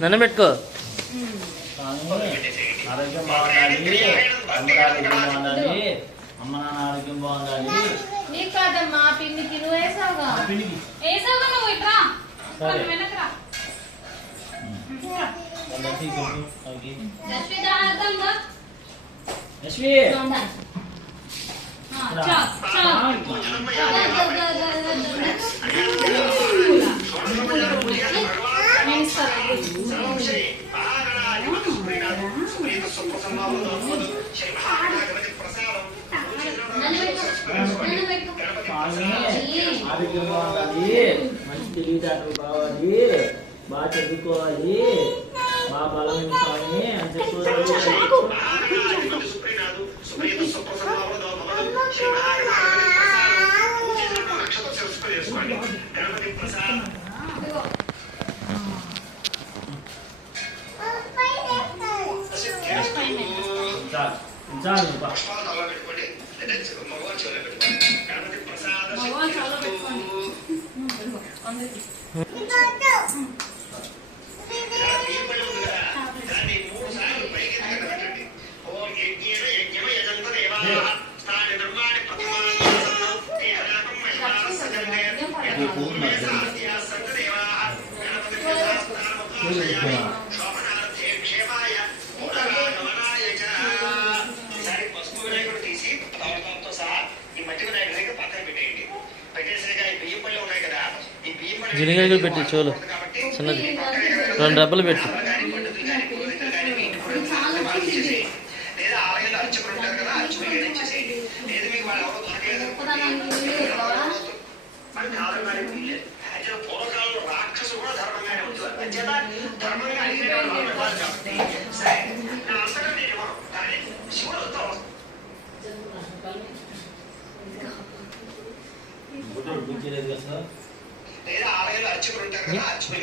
నన్ను పెట్టుకో. ఆరోగ్యం బాగుండాలి, అమ్మ నాన్న ఆరోగ్యం బాగుండాలి. నీకు కాదమ్మా, పిన్నికి నువ్వు వేసావుగా. వేసావుగా నువ్వు ఇట్రా. వెనకరా. యశ్వి ఆరోగ్యం బాగుండాలి, మంచి తెలివితేటలు కావాలి, బాగా చదువుకోవాలి, బాగా బలమైన స్వామి అని చెప్పుకోవాలి. జినిగలు పెట్టి చోలు చిన్నది 2 డబ్బలు పెట్టి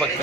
పక్క